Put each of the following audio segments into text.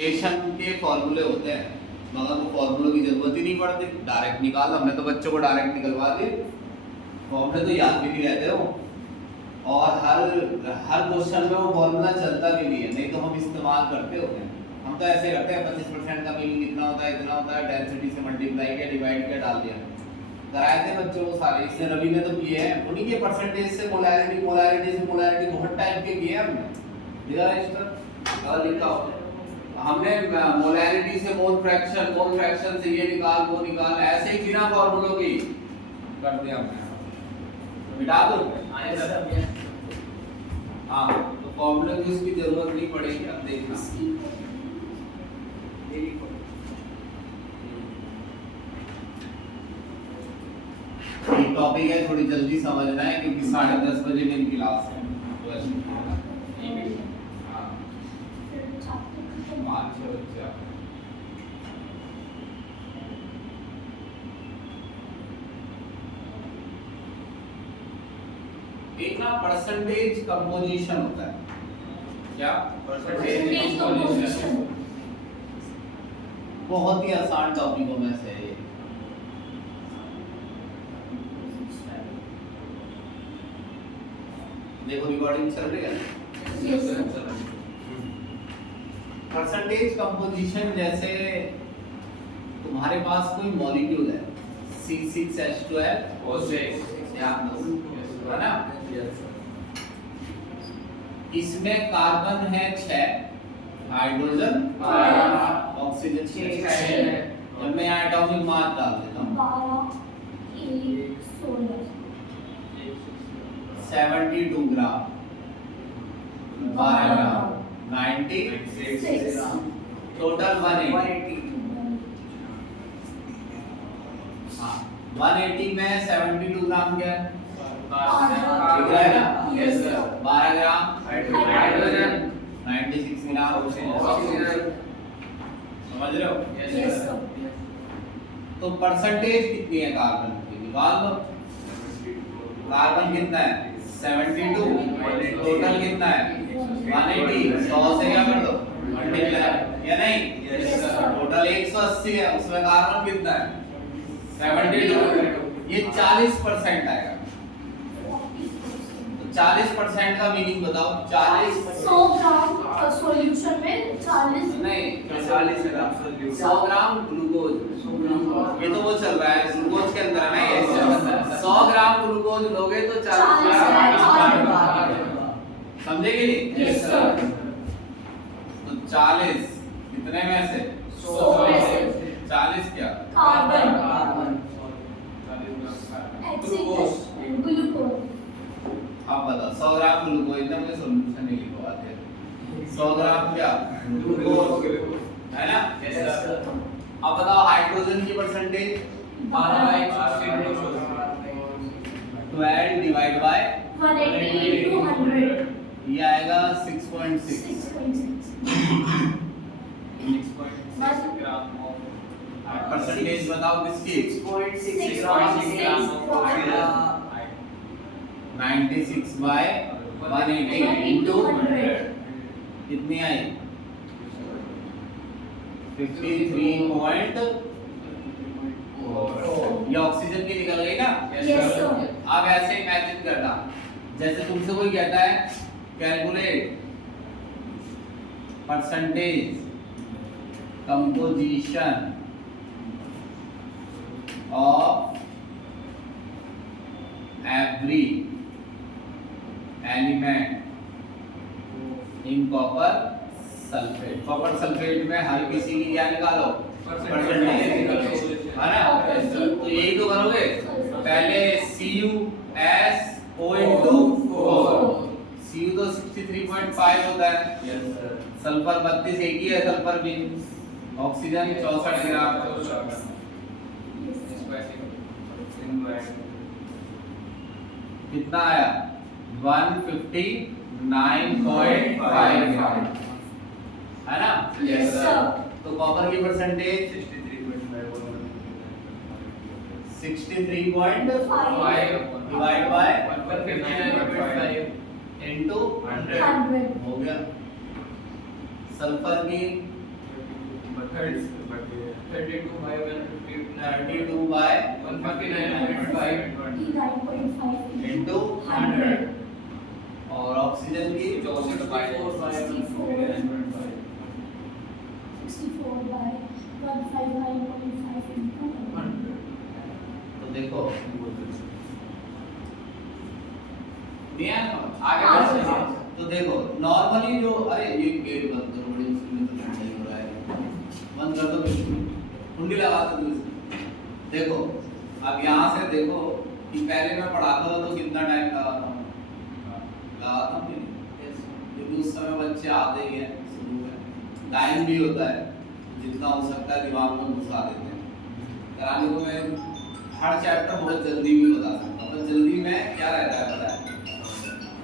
Relation के फॉर्मूले होते हैं, मगर वो फॉर्मूलों की जरूरत ही नहीं पड़ती, डायरेक्ट निकाल। हमने तो बच्चों को डायरेक्ट निकलवा दिए, फॉर्मूले तो याद भी नहीं रहते हो, और हर क्वेश्चन में वो फॉर्मूला चलता भी नहीं है, नहीं तो हम इस्तेमाल करते होते हैं। हम तो ऐसे करते हैं 25% का मीनिंग इतना होता है, इतना होता है, डेंसिटी से मल्टीप्लाई किया, डिवाइड किया, डाल दिया, कराए थे बच्चों को सारे। इससे रवि ने तो किए हैं, उन्हीं के परसेंटेज से मोलैरिटी, मोलैरिटी से मोलैरिटी बहुत टाइप के किए हमने, इधर इस पर और लिखा होता है। हमने मोलैरिटी से मोल फ्रैक्शन, मोल फ्रैक्शन से ये निकाल वो निकाल, ऐसे ही बिना फॉर्मूलों की कर दिया हमने। मिटा दो हाँ, तो फॉर्मूले की इसकी जरूरत नहीं पड़ेगी। अब देखना ये टॉपिक है, थोड़ी जल्दी समझना है क्योंकि 10:30 बजे मेरी क्लास है। एक ना परसेंटेज कंपोजिशन होता है, क्या परसेंटेज कंपोजिशन, बहुत ही आसान टॉपिकों में से है ये। देखो रिकॉर्डिंग चल रही है। परसेंटेज कंपोजिशन, जैसे तुम्हारे पास कोई मॉलिक्यूल है C6H12O6, है ना, इसमें कार्बन है 6, हाइड्रोजन ऑक्सीजन 6 है। और मैं यहाँ एटॉमिक मास डाल देता हूँ 72 ग्राम, 12 ग्राम, 96 टोटल 180। हाँ, 180 में 72 ग्राम क्या है? दिख रहा है ना? Yes sir. 12 gram hydrogen, 96 gram oxygen, समझ रहे हो? Yes sir. तो परसेंटेज कितनी है कार्बन की? निकाल लो। कार्बन कितना है? 72, टोटल कितना है? 180, 100 से क्या कर दो मल्टीप्लाई, या नहीं? Yes sir. टोटल 180 है, उसमें कार्बन कितना है? 72, ये 40% आएगा। 40% का मीनिंग बताओ। 100 ग्राम सॉल्यूशन में 40 नहीं, 40 ग्राम सॉल्यूशन, 100 ग्राम ग्लूकोज, ये तो वो चल रहा है ग्लूकोज के अंदर ना, ये 100 ग्राम ग्लूकोज लोगे तो 40 ग्राम, समझे कि नहीं? Yes sir. तो 40 कितने में से? 100 में से 40 क्या? Carbon, glucose. आप बताओ 100 ग्राम ग्लूकोज, मुझे सॉल्यूशन नहीं लिखवाते। 100 ग्राम क्या? ग्लूकोज, है ना? Yes sir. अब बताओ हाइड्रोजन की परसेंटेज 12 डिवाइड बाय 180 to 100, ये आएगा 6.6 ग्राम। परसेंटेज बताओ किसकी? 6.6 96 बाय 180 इनटू 100 कितनी आई? 53.4। ये ऑक्सीजन की निकल गई ना? Yes sir. अब ऐसे इमेजिन करना, जैसे तुमसे कोई कहता है calculate percentage composition of every element in copper sulphate. Copper sulphate में हर किसी की क्या निकालो? परसेंटेज, है ना? तो यही तो करोगे। पहले CuSO into 4, Cu तो 63.5 होता है, यस सर। सल्फर 32, एक ही है सल्फर भी। ऑक्सीजन 64 ग्राम, कितना आया? 159.5 ग्राम, है ना? Yes sir. तो कॉपर की परसेंटेज 63.5 डिवाइड बाय 159.5 इनटू 100 हो गया। सल्फर की 32 by 159 32 by 159.5 29.5 into 100. और ऑक्सीजन की 64 by 159.5 64 by 159.5 into 100. तो देखो दिया ना आगे आगे बढ़ो। बढ़ो। तो देखो नॉर्मली जो अरे ये गेट बंद करो बड़ी मुश्किल में तो ठंडा ही हो रहा है बंद कर दो बिल्कुल कुंडी लगा दो इसमें देखो अब यहाँ से देखो कि पहले मैं पढ़ाता था तो कितना टाइम लगाता कि नहीं क्योंकि उस समय बच्चे आते ही हैं शुरू में टाइम भी होता है जितना हो सकता है दिमाग में घुसा देते हैं कराने को मैं हर चैप्टर बहुत जल्दी भी बता सकता हूँ पर जल्दी में क्या रहता है पता है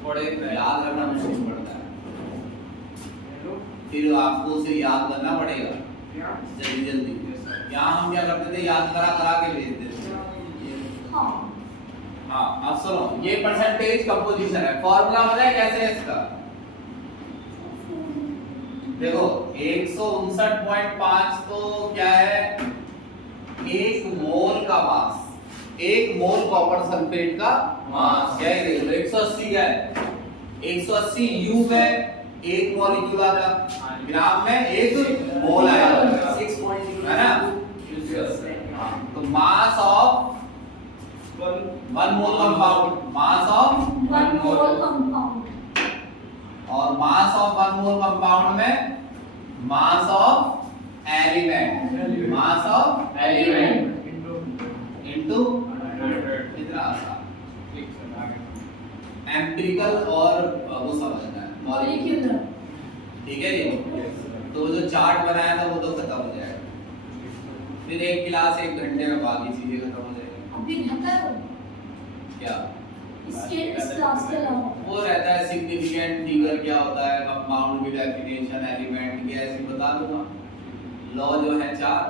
बड़े याद रखना मुश्किल पड़ता है फिर आपको उसे याद करना पड़ेगा जल्दी जल्दी यहाँ हम क्या करते थे याद करा करा के भेजते थे हाँ हाँ अब सुनो ये परसेंटेज कंपोजिशन है फॉर्मूला पता है कैसे है इसका देखो 159.5 तो क्या है एक मोल का मास एक मोल कॉपर सल्फेट का मास क्या है देखो 180 का है 180 यू में एक मॉलिक्यूल आता ग्राम में एक मोल आया 6.0 है ना हाँ, तो mass of one mole compound mass of 1 mole compound. और mass of one mole compound में mass of element mass of element into इतना आसान एम्पिरिकल और वो समझना है मॉलिक्यूल Molecular. ठीक है जी तो जो चार्ट बनाया था वो तो खत्म हो जाएगा फिर एक क्लास एक घंटे में बाकी चीजें खत्म हो जाएगी अभी ढका हो क्या इसके इस क्लास के अलावा वो रहता है सिग्निफिकेंट फिगर क्या होता है कंपाउंड की डेफिनेशन एलिमेंट की ऐसे बता दूंगा लॉ जो है चार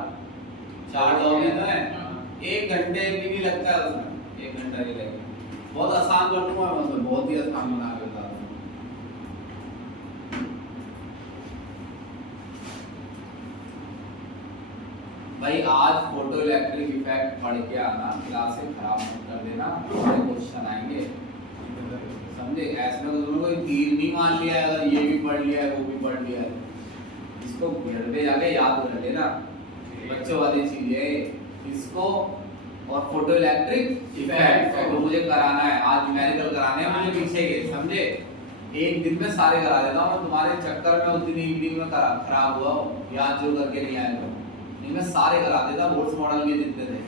लॉ में तो है एक घंटे भी नहीं लगता है उसमें एक घंटा नहीं लगेगा बहुत आसान कर दूंगा मैं उसमें बहुत ही आसान बना के बता दूंगा भाई आज फोटो इलेक्ट्रिक इफेक्ट पढ़ के आना क्लासेस खराब मत कर देना बड़े क्वेश्चन आएंगे समझे ऐसे में तो तुमने कोई तीर नहीं मान लिया है अगर ये भी पढ़ लिया है वो भी पढ़ लिया है इसको घर पे जाके याद कर लेना बच्चों वाली चीज है इसको और फोटो इलेक्ट्रिक इफेक्ट तो मुझे कराना है आज न्यूमेरिकल कराने हैं मुझे पीछे के समझे एक दिन में सारे करा देता हूँ मैं तुम्हारे चक्कर में उस दिन इवनिंग में खराब हुआ हो याद जो करके नहीं आए तो इनमें सारे करा देता वोल्ट्स मॉडल के जितने थे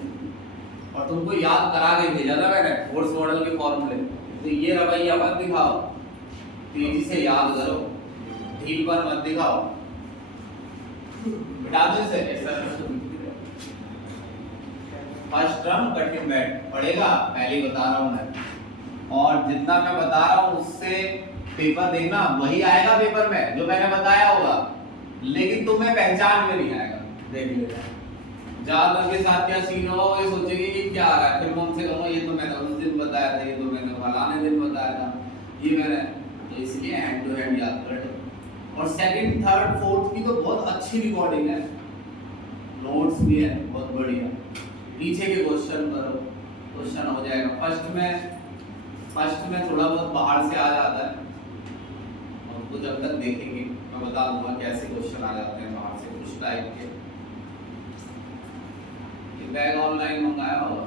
और तुमको याद करा के भेजा था मैंने वोल्ट्स मॉडल के फॉर्मूले तो ये रवैया मत दिखाओ तेजी से याद करो ढीलपन मत दिखाओ बिटा दो इसे फर्स्ट टर्म कठिन बैठ पढ़ेगा पहले ही बता रहा हूँ मैं और जितना मैं बता रहा हूँ उससे पेपर देखना वही आएगा पेपर में जो मैंने बताया होगा लेकिन तुम्हें पहचान में नहीं आएगा देख लेना ज्यादातर के साथ क्या सीन होगा वो ये सोचेंगे कि क्या आ रहा है फिर मैं उनसे कहूँगा ये तो मैंने उस दिन बताया था ये तो मैंने फलाने दिन बताया था ये मैंने तो इसलिए हैंड टू हैंड याद कर लो और सेकंड थर्ड फोर्थ की तो बहुत अच्छी रिकॉर्डिंग है नोट्स भी है बहुत बढ़िया पीछे के क्वेश्चन करो क्वेश्चन हो जाएगा फर्स्ट में थोड़ा बहुत बाहर से आ जाता है और वो जब तक देखेंगे मैं बता दूंगा कैसे क्वेश्चन आ जाते हैं बाहर से कुछ टाइप के बैग ऑनलाइन मंगाया होगा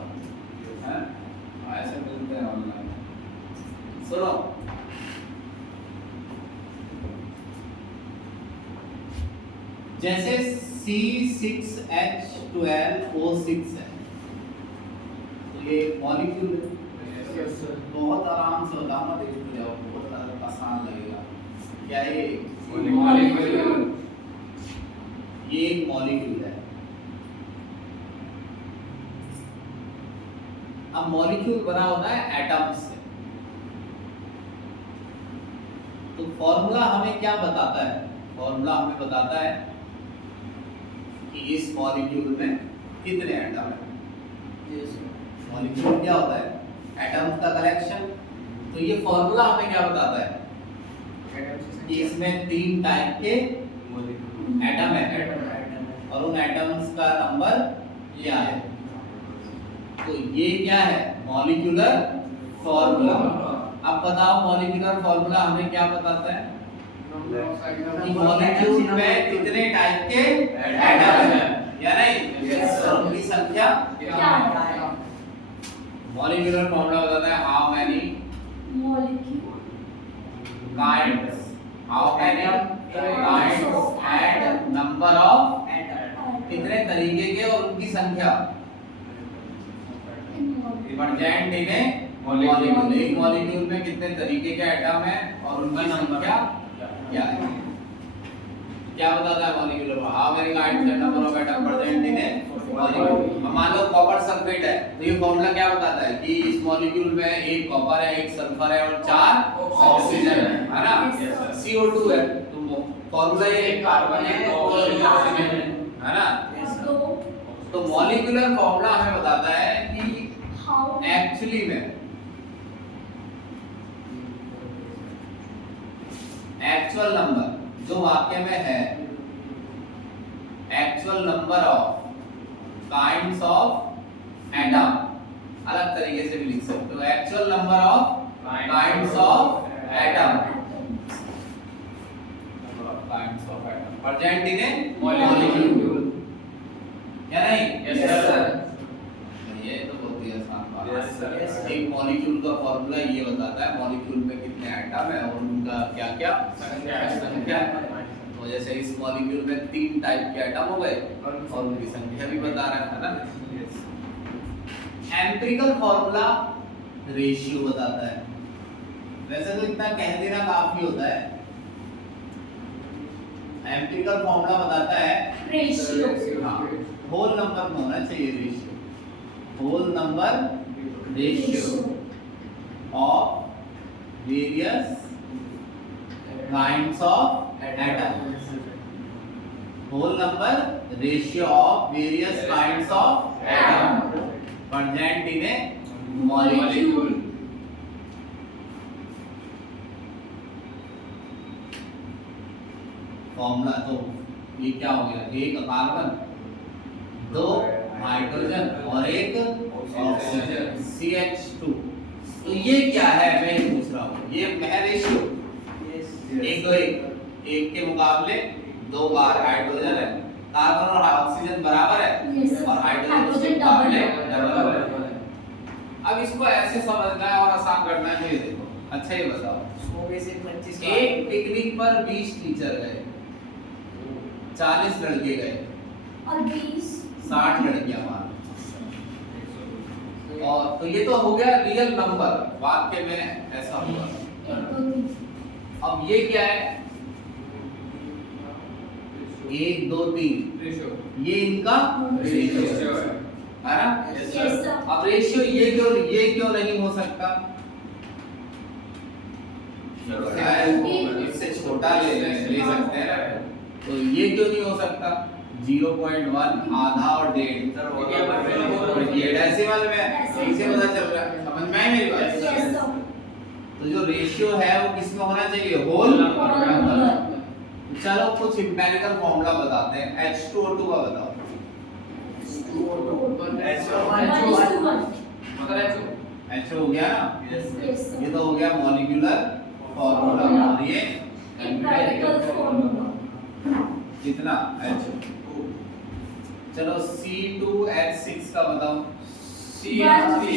हैं ऐसे मिलते हैं ऑनलाइन सुनो जैसे C6H12O6 है तो ये मॉलिक्यूल है बहुत आराम से बताऊंगा देखते जाओ बहुत आसान लगेगा क्या ये मॉलिक्यूल ये एक मॉलिक्यूल है अब मॉलिक्यूल बना होता है एटम्स से तो फॉर्मूला हमें क्या बताता है फॉर्मूला हमें बताता है कि इस मॉलिक्यूल में कितने एटम हैं मॉलिक्यूल क्या होता है एटम्स का कलेक्शन तो ये फॉर्मूला हमें क्या बताता है कि इसमें 3 टाइप के एटम है और और उन एटम्स का नंबर क्या है। तो ये क्या है, मॉलिक्यूलर फॉर्मूला। अब बताओ मॉलिक्यूलर फॉर्मूला हमें क्या बताता है कि मॉलिक्यूल में कितने टाइप के एटम हैं, या नहीं, और उनकी संख्या क्या है? मॉलिक्यूलर फॉर्मूला बताता है how many molecule kinds, how many kinds and number of, कितने तरीके के और उनकी संख्या। परसेंट इन ए मॉलिक्यूल, एक मॉलिक्यूल में कितने तरीके के एटम हैं और उनकी संख्या क्या है। क्या बताता है molecular, how many kinds and number of atom present in a molecule. मान लो कॉपर सल्फेट है, तो ये फॉर्मूला क्या बताता है कि इस मॉलिक्यूल में एक कॉपर है, एक सल्फर है और 4 ऑक्सीजन है ना, CO2 है। तो फॉर्मूला ये एक कार्बन है और ऑक्सीजन है ना। तो मॉलिक्यूलर फॉर्मूला हमें बताता है कि हाउ एक्चुअली में एक्चुअल नंबर जो वाक्य में है, actual number of kinds of atom, अलग तरीके से भी लिख सकते हो, actual number of kinds of atom, kinds of atom present in a molecule, या नहीं। यस सर, ये तो बहुत ही आसान बात है। Yes, sir. एक मॉलिक्यूल का फॉर्मूला ये बताता है मॉलिक्यूल में कितने एटम है और उनका क्या क्या संख्या है। तो जैसे इस मॉलिक्यूल में 3 टाइप के एटम हो गए और उनकी संख्या भी बता रहा है ना। एम्पिरिकल फॉर्मूला रेशियो बताता है। वैसे तो इतना कह देना काफी होता है। एम्पिरिकल फॉर्मूला बताता है रेशियो हाँ, होल नंबर में होना चाहिए ratio, whole number ratio of various kinds of atom, whole number ratio of various kinds of atom present in a molecule. Formula तो ये क्या हो गया, एक कार्बन, 2 हाइड्रोजन और एक ऑक्सीजन CH2। तो ये क्या है मैं ये पूछ रहा हूँ, ये है रेशियो 1:1, 1 के मुकाबले 2 बार हाइड्रोजन है, कार्बन और ऑक्सीजन बराबर है Yes, और हाइड्रोजन उसके हाइड्रोजन मुकाबले डबल डबल है। अब इसको ऐसे समझना है और आसान करना है। ये देखो, अच्छा ये बताओ, 100 में से 25 एक पिकनिक पर 20 टीचर गए, 40 लड़के गए और 20 60 लड़कियां मान, और तो ये तो हो गया रियल नंबर, वाक्य में ऐसा हुआ। 1 2 3 अब ये क्या है, 1 2 3 रेशियो ये इनका रेशियो रेशियो है है ना। Yes Yes, sir, sir. अब रेशियो ये क्यों नहीं हो सकता, इससे छोटा ले सकते हैं ना, तो ये क्यों नहीं हो सकता, 0.1 आधा और 1.5 ये डेसिमल में है, इसे पता चल रहा है, समझ में आई मेरी बात। Yes, sir. तो जो रेशियो है वो किसमें होना चाहिए, होल नंबर। चलो कुछ इंपेरिकल फॉर्मूला बताते हैं। H2O2 का बताओ। H हो गया ना, Yes, sir. ये तो हो गया मॉलिक्यूलर फॉर्मूला, और ये Empirical formula. कितना H। चलो C2H6 का बताओ। CH3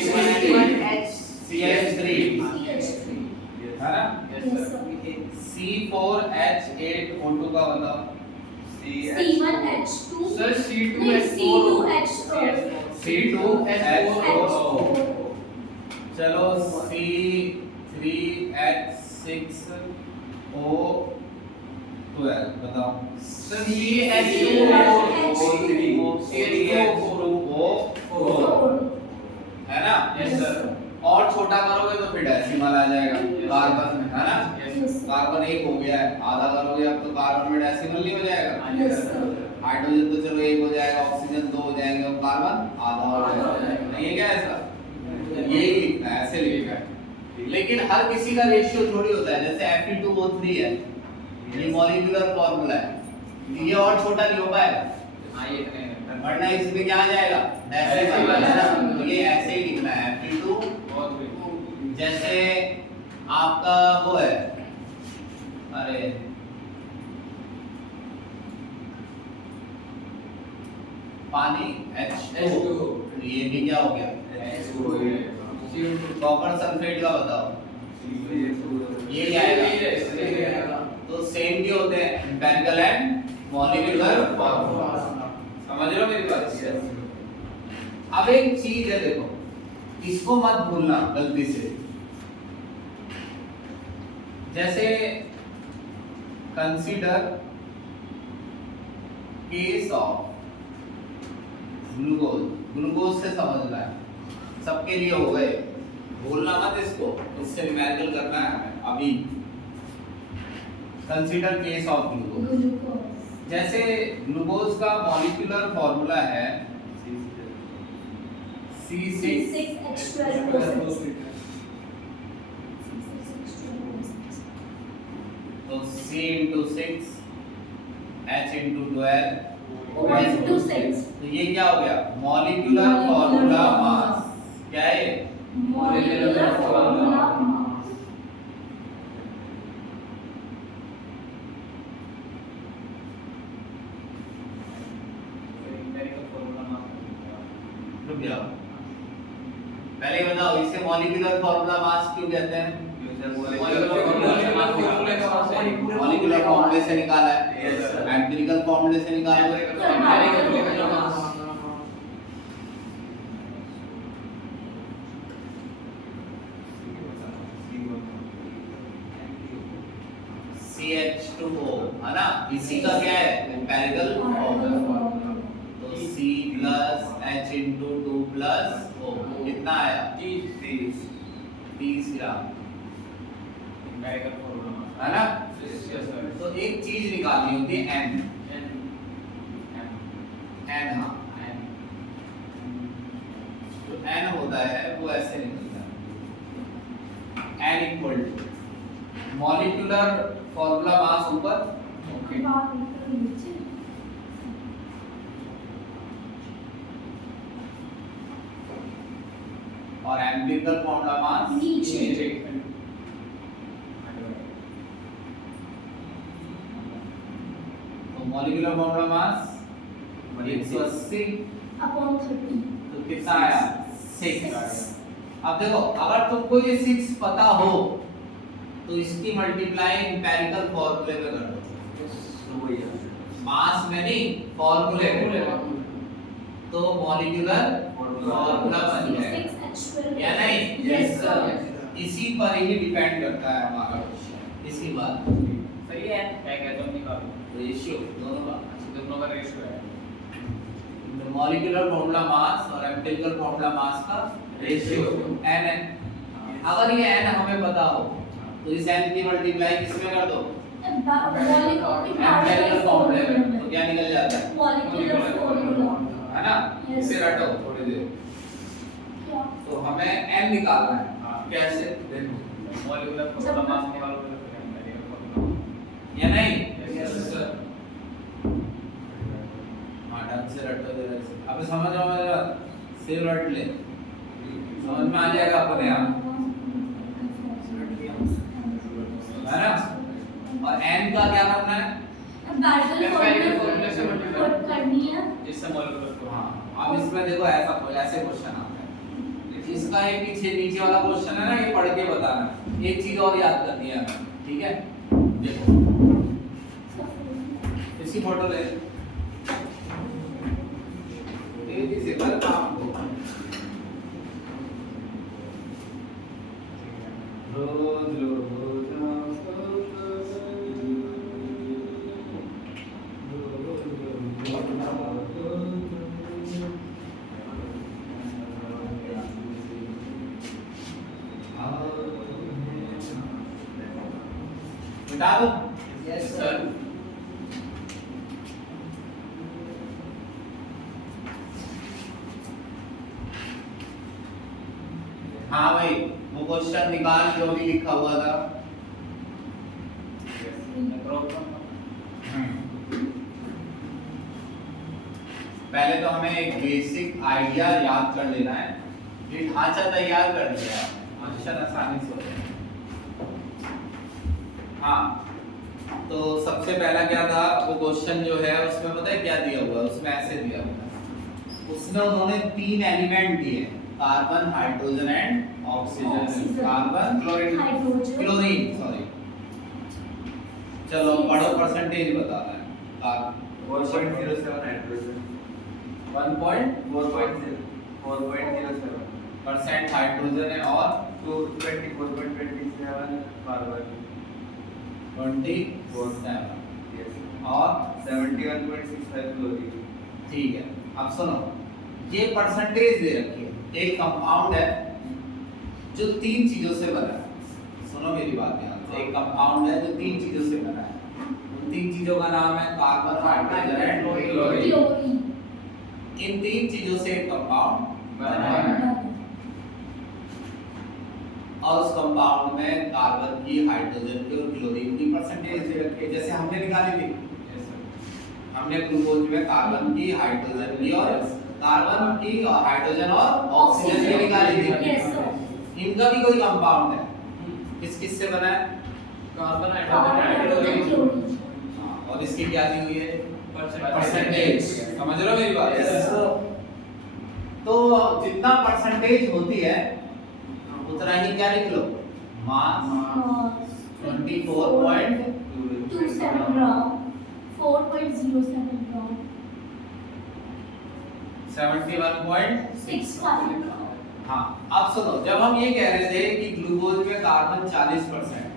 है ना। Yes, sir. C4H8O2 का बताओ। C1H2 सर C2 नहीं, C2H4 C2H4 चलो C3H6O12 बताओ। CH2O4 है ना। यस सर, और छोटा करोगे तो फिर डेसिमल आ जाएगा कार्बन में, है ना। Yes, sir. कार्बन 1 हो गया है, आधा करोगे अब तो कार्बन में डेसिमल नहीं हो जाएगा। Yes, sir. हाइड्रोजन तो चलो 1 हो जाएगा, ऑक्सीजन 2 हो जाएंगे और कार्बन आधा हो जाएगा। नहीं है क्या ऐसा, यही लिखना है, ऐसे लिखना है। लेकिन हर किसी का रेशियो थोड़ी होता है, जैसे Fe2O3 है, ये मॉलिक्यूलर फॉर्मूला है, ये और छोटा नहीं हो पाएगा, हाँ ये इतने हैं। वरना इसमें क्या आ जाएगा डेसिमल है ना, तो ये ऐसे ही लिखना है f/2 बहुत बढ़िया। जैसे आपका वो है, अरे पानी H2, ये भी क्या हो गया कॉपर सल्फेट का बताओ, ये क्या आएगा, तो सेम भी होते हैं एम्पिरिकल एंड मॉलिक्यूलर फॉर्मूला, समझ रहे हो मेरी बात। अब एक चीज है देखो, इसको मत भूलना गलती से, जैसे consider case of glucose, glucose से समझना है, सबके लिए हो गए, भूलना मत इसको, इससे न्यूमेरिकल करना है हमें अभी। Consider case of glucose, glucose जैसे ग्लूकोज का मॉलिक्यूलर फॉर्मूला है C6H12O6, तो C into 6 H into 12 into 6 तो ये क्या हो गया मॉलिक्यूलर फॉर्मूला मास, क्या है molecular formula mass रुक जाओ, पहले ये बताओ इसे मॉलिक्यूलर फॉर्मूला मास क्यों कहते हैं, मॉलिक्यूलर फॉर्मूले से निकाला है, एम्पिरिकल फॉर्मूले से निकाला है, CH2O है ना, इसी का क्या है एम्पिरिकल फॉर्मूला, तो C plus H into 2 plus O कितना आया 30 ग्राम है ना। तो एक चीज निकालनी होती है N, N हाँ, जो N होता है वो ऐसे निकलता है, N equal to molecular formula mass ऊपर, और एम्पिरिकल फॉर्मूला मास नीचे तो मॉलिक्यूलर फॉर्मूला मास 180 upon 30 तो कितना आया 6। अब देखो अगर तुमको ये 6 पता हो तो इसकी मल्टीप्लाई एम्पिरिकल फॉर्मूले में कर दो, मास में नहीं फॉर्मूले में, तो मॉलिक्यूलर फॉर्मूला बन जाएगा, 6H12 या नहीं? Yes sir. इसी पर ही डिपेंड करता है हमारा क्वेश्चन, इसी बात सही है क्या कहते हो निकालो, रेशियो दोनों का, दोनों का रेशियो है, मॉलिक्यूलर फॉर्मूला मास और एम्पिरिकल फॉर्मूला मास का रेशियो n है। अगर ये n हमें पता हो तो इस n की मल्टीप्लाई किसमें कर दो एम्पिरिकल फॉर्मूले में, तो क्या निकल जाता है molecular formula है ना, Yes. इसे रटो थोड़ी देर, क्या तो हमें n निकालना है, कैसे देखो मॉलिक्यूलर फॉर्मूला मास निकालो तो फिर एम्पिरिकल फॉर्मूला या नहीं Yes, sir. हाँ ढंग से रटो जरा से, अबे समझ आओ मेरा, सिर रट ले, समझ में आ जाएगा अपने आप, है ना। और n का क्या करना है, एम्पिरिकल फॉर्मूला से पुट करनी है जिससे मॉलिक्यूलर हाँ अब इसमें देखो ऐसा ऐसे क्वेश्चन आता है, इसका ये पीछे नीचे वाला क्वेश्चन है ना, ये पढ़ के बताना है, एक चीज और याद करनी है हमें, ठीक है। देखो इसकी फोटो ले, तेजी से कर काम को, रोज रोज बता दो। Yes sir. हाँ भाई वो क्वेश्चन निकाल जो भी लिखा हुआ था, पहले तो हमें एक बेसिक आइडिया याद कर लेना है, ये ढांचा तैयार कर लिया है, क्वेश्चन आसानी से हो जाएगा। हाँ, तो सबसे पहला क्या था, वो क्वेश्चन जो है उसमें पता है क्या दिया हुआ है, उसमें ऐसे दिया हुआ है, उसमें उन्होंने 3 एलिमेंट दिए, carbon, hydrogen and oxygen. Carbon, chlorine, chlorine sorry, चलो पढ़ो, परसेंटेज बताना है। 1.07 हाइड्रोजन, 1.4.07% हाइड्रोजन है और 24.27 कार्बन, 27 और 71.65 क्लोरीन। ठीक है। अब सुनो, ये परसेंटेज दे रखी है, एक कंपाउंड है जो 3 चीजों से बना है। सुनो मेरी बात ध्यान से, एक कंपाउंड है जो 3 चीजों से बना है, उन 3 चीजों का नाम है कार्बन, हाइड्रोजन एंड क्लोरीन। इन 3 चीजों से एक कंपाउंड बना है और उस कंपाउंड में कार्बन की, हाइड्रोजन की और क्लोरीन की परसेंटेज दे रखी है, जैसे हमने निकाली थी। हमने ग्लूकोज में कार्बन की, हाइड्रोजन की और कार्बन की और हाइड्रोजन और ऑक्सीजन की निकाली थी। इनका भी कोई कंपाउंड है, किस किस से बना है? Carbon, hydrogen, chlorine. और इसकी क्या दी हुई है? परसेंटेज। समझ रहे हो मेरी बात? तो जितना परसेंटेज होती है उतना ही क्या लिख लो, मास 24.27 ग्राम, 4.07 ग्राम, 71.65। ग्राम। हाँ, अब सुनो, जब हम ये कह रहे थे कि ग्लूकोज में कार्बन 40%,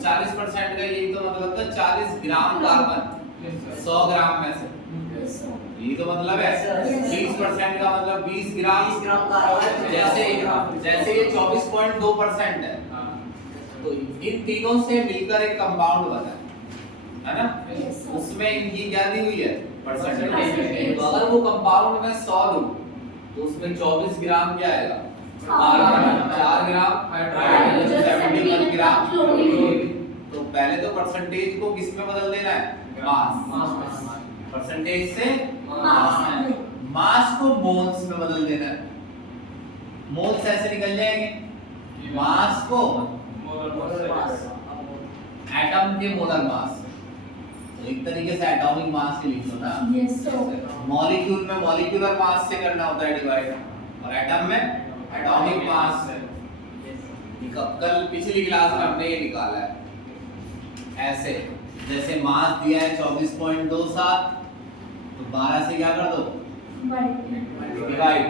40% का यही तो मतलब था 40 ग्राम कार्बन 100 ग्राम में से, ये तो मतलब है। 20% का मतलब 20 ग्राम कार्बन, जैसे ये 24.2% है, तो इन तीनों से मिलकर एक कंपाउंड बना है ना? उसमें इनकी क्या दी हुई है? परसेंटेज। तो अगर वो कंपाउंड में 100 दूं तो उसमें 24 ग्राम क्या आएगा? कार्बन, 4 ग्राम हाइड्रोजन, 71 ग्राम क्लोरीन। तो पहले तो परसेंटेज को किस में बदल देना है? मास। परसेंटेज से मास को मोल्स में बदल देना है। मोल्स ऐसे निकल जाएंगे, मास को एटम के मोलर मास, तो एक तरीके से एटॉमिक मास से लिख लो ना। मॉलिक्यूल में मॉलिक्यूलर मास से करना होता है डिवाइड, और एटम में एटॉमिक मास से। कल पिछली क्लास में हमने ये निकाला है, ऐसे जैसे मास दिया है 24.27, तो 12 से क्या कर दो? डिवाइड।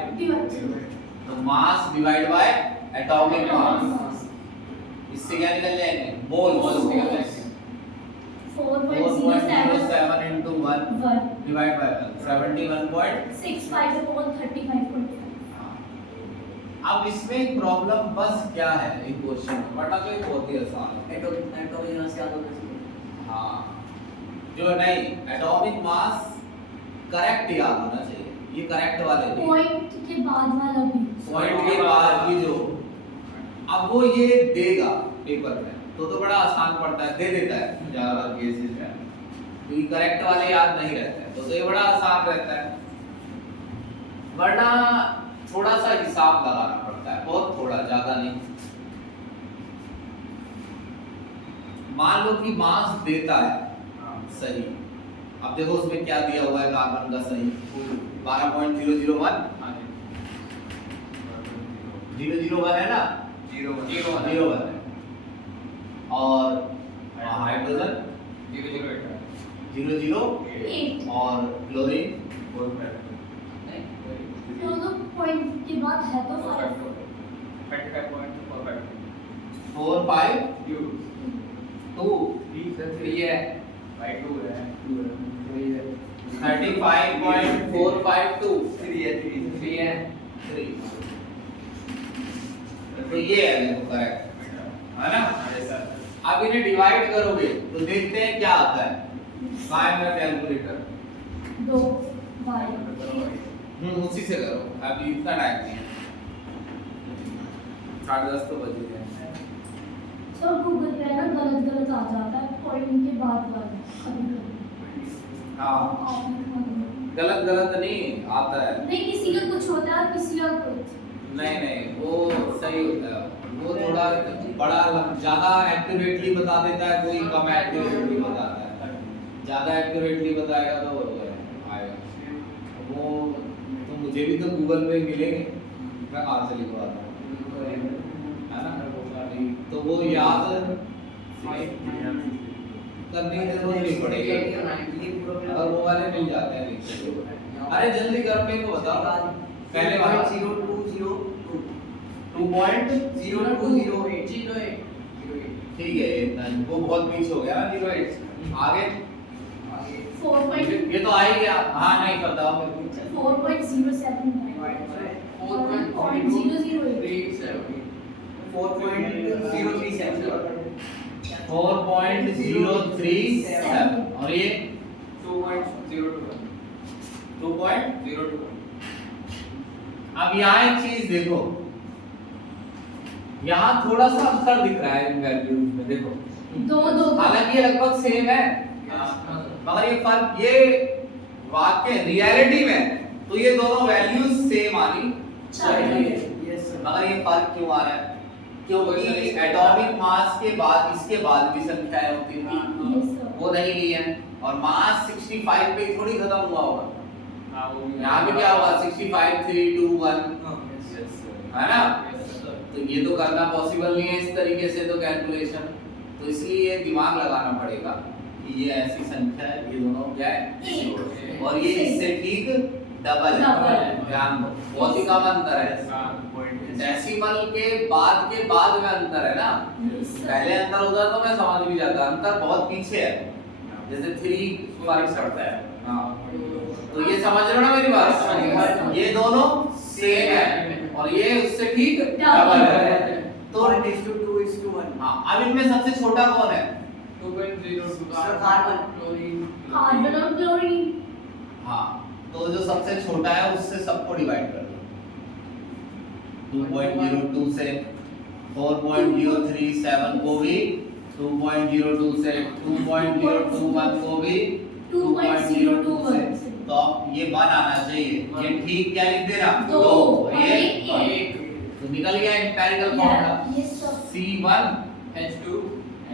तो mass divide by atomic mass, इससे क्या निकल जाएंगे? मोल्स निकल जाएंगे। 4.07 into 1 डिवाइड बाय 71.65 upon 35.5। अब इसमें एक प्रॉब्लम बस क्या है एक क्वेश्चन में, वरना तो ये बहुत ही आसान है। एटॉमिक मास क्या होता है? हाँ, जो नहीं, एटॉमिक मास करेक्ट याद होना चाहिए, ये करेक्ट वाले नहीं, पॉइंट के बाद वाला भी, पॉइंट के बाद भी जो, अब वो ये देगा पेपर में तो बड़ा आसान पड़ता है, दे देता है ज्यादातर केसेस में, क्योंकि करेक्ट वाले याद नहीं रहते हैं, तो ये बड़ा आसान रहता है। वरना थोड़ा सा हिसाब लगाना पड़ता है, बहुत थोड़ा, ज्यादा नहीं। मान लो कि मास देता है सही, अब देखो उसमें क्या दिया हुआ है कार्बन का सही 12.001, 001 है ना, 001 है, और हाइड्रोजन 008 और क्लोरीन दोनों पॉइंट के बाद है तो 35.452 तो ये है देखो करेक्ट है ना। अब इन्हें डिवाइड करोगे तो देखते हैं क्या आता है। कहाँ है मेरा कैलकुलेटर? 2 y उसी से करो, अभी इतना टाइम नहीं है, 10:30 तो बज गए। सब गूगल पे ना गलत आ जाता है पॉइंट के बाद वाला कभी कभी। हाँ आप गलत गलत नहीं आता है। नहीं, किसी का कुछ होता है और किसी का कुछ। नहीं नहीं, वो सही होता है, वो थोड़ा बड़ा ज्यादा एक्यूरेटली बता देता है, कोई कम एक्यूरेटली बताता है। ज्यादा एक्यूरेटली बताएगा तो आएगा वो। तो मुझे भी तो गूगल पे मिलेंगे, मैं कहाँ से लिखवाता हूँ, है ना? तो वो याद करने की जरूरत नहीं पड़ेगी, अगर वो वाले मिल जाते हैं। अरे जल्दी कर, मेरे को बताओ पहले वाला 2.0208 ठीक है, इतना वो बहुत पीछे हो गया ना 08। आगे 4.0 ये तो आ ही गया। हाँ नहीं बताओ 4.079 4.037 और ये 2.02 अब यहाँ एक चीज देखो, यहाँ थोड़ा सा अंतर दिख रहा है इन वैल्यूज में, देखो दो हालांकि ये लगभग सेम है, मगर ये फर्क, ये वाक्य रियलिटी में तो ये दोनों वैल्यूज सेम आनी चाहिए, मगर ये फर्क क्यों आ रहा है? क्योंकि एटॉमिक मास के बाद इसके बाद भी संख्याएं होती थी, वो नहीं ली है, और मास 65 पे ही थोड़ी खत्म हुआ होगा। यहाँ पे क्या होगा 65 3 2 1, है ना? तो ये तो करना पॉसिबल नहीं है इस तरीके से तो कैलकुलेशन, तो इसलिए दिमाग लगाना पड़ेगा कि ये ऐसी संख्या है, ये दोनों क्या है, और ये इससे ठीक डबल है। ध्यान दो, बहुत ही कम अंतर है, डेसिमल के बाद में अंतर है ना, पहले अंतर होता तो मैं समझ भी जाता, अंतर बहुत पीछे है, जैसे 3 फर्क पड़ता है। हाँ तो ये समझ रहे हो ना मेरी बात? ये दोनों सेम है और ये उससे ठीक डबल है, तो 1:2:1 हाँ अब इनमें सबसे छोटा कौन है? 2.02 कार्बन और क्लोरीन। हाँ तो जो सबसे छोटा है उससे सबको डिवाइड कर दो, 2.02 से 4.037 को भी 2.02 से 2.021 को भी 2.02 से, तो अब ये 1 आना चाहिए, ये ठीक क्या लिख देना 2, ये 1, तो निकल गया एम्पिरिकल फॉर्मूला C1H2,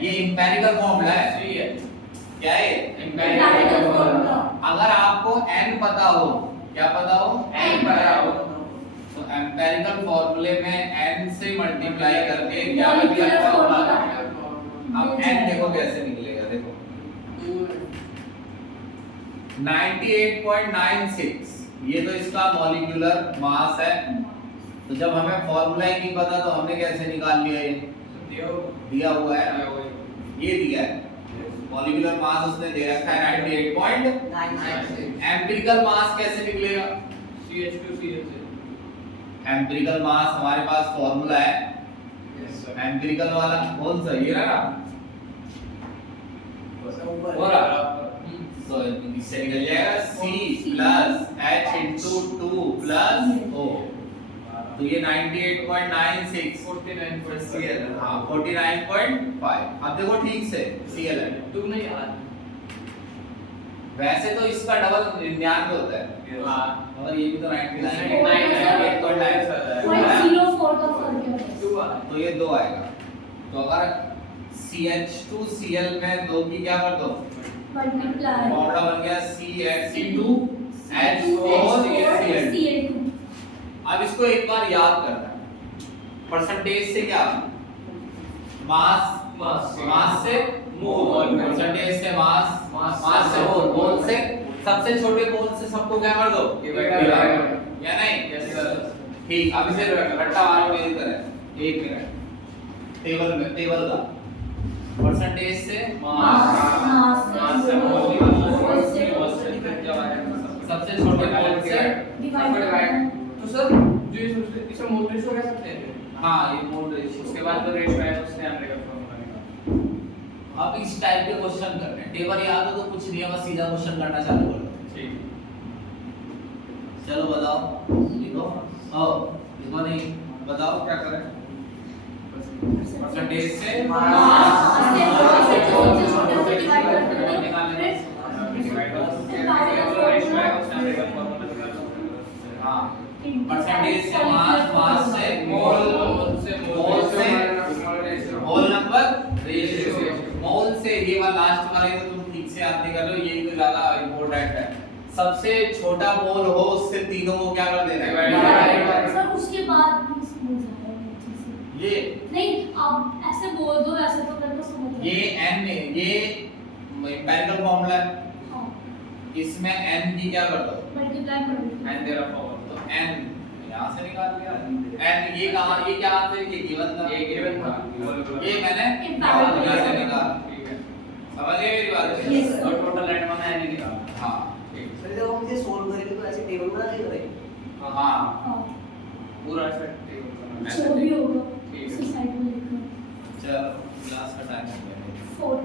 ये एम्पिरिकल फॉर्मूला है, क्या है एम्पिरिकल फॉर्मूला। अगर आपको n पता हो, क्या पता हो, n पता हो, तो एम्पिरिकल फॉर्मूले में n से मल्टीप्लाई करके क्या निकलेगा फॉर्मूला। अब n देखो कैसे निकलेगा, देखो 98.96, ये तो इसका मॉलिक्यूलर मास है, तो जब हमें फॉर्मूला ही नहीं पता तो हमने कैसे निकाल लिया, ये दिया हुआ है, ये दिया है मॉलिक्यूलर मास उसने दे रखा है 98.96। एम्पिरिकल मास कैसे निकलेगा, CH2Cl एम्पिरिकल मास हमारे पास फॉर्मूला है, एम्पिरिकल वाला कौन सा, ये रहा हो रहा, तो इससे निकल जाएगा C plus H into 2 plus O, तो ये 98.96 49.Cl, हाँ 49.5। अब देखो ठीक से Cl है, तुम नहीं यार, वैसे तो इसका डबल 99 होता है, मगर ये भी तो 99.9 का फर्क है, तो ये 2 आएगा, तो अगर CH2Cl में 2 की क्या कर दो मल्टीप्लाई फॉर्मूला बन गया C2H4Cl2। अब इसको एक बार याद करना है, परसेंटेज से क्या, मास से मोल, परसेंटेज से मास से मोल, मोल से सबसे छोटे मोल से सबको क्या कर दो या नहीं, ठीक। अब इसे रट्टा मारो मेरी तरह, 1 मिनट, टेबल का परसेंटेज से मास से मोल से सबसे छोटे मोल से डिवाइड। तो सर जो इसे मोल रेशियो कह सकते हैं, हाँ ये मोल रेशियो, उसके बाद जो रेशियो है उसने एम्पिरिकल फॉर्मूला निकाला। अब इस टाइप के क्वेश्चन करने, टेबल याद हो तो कुछ नहीं है, बस सीधा क्वेश्चन करना चालू कर दो। ठीक, चलो बताओ, लिखो, लिखो नहीं, बताओ क्या करें, परसेंटेज से डिवाइड करते हैं, रेशियो है उसने हाँ परसेंटेज से मास से मोल नंबर रेशियो मोल से ये वाला लास्ट वाला तो तुम ठीक से याद नहीं कर रहे हो, यही तो ज्यादा इंपॉर्टेंट है। सबसे छोटा मोल हो उससे तीनों को क्या कर देना है सर उसके बाद भी समझ आया अच्छे से। ये नहीं आप ऐसे बोल दो, ऐसे तो मेरे को समझ आया। ये n ये एम्पिरिकल फार्मूला है, हाँ इसमें n की क्या कर दो मल्टीप्लाई कर दो। एंड देयर पावर तो n यहाँ से निकाल दिया n ये कहाँ ये क्या आंसर है, ये गिवन था, ये गिवन था, ये मैंने Empirical यहाँ से निकाला। ठीक है समझ गए मेरी बात? Yes, sir. और टोटल एंड में है नहीं निकाला। हाँ ठीक सर जब हम इसे सोल्व करेंगे तो ऐसे टेबल बना के करेंगे। हाँ हाँ पूरा सेट टेबल जो भी होगा ठीक है। उसी साइड में लिखना। चलो क्लास का टाइम हो गया। 4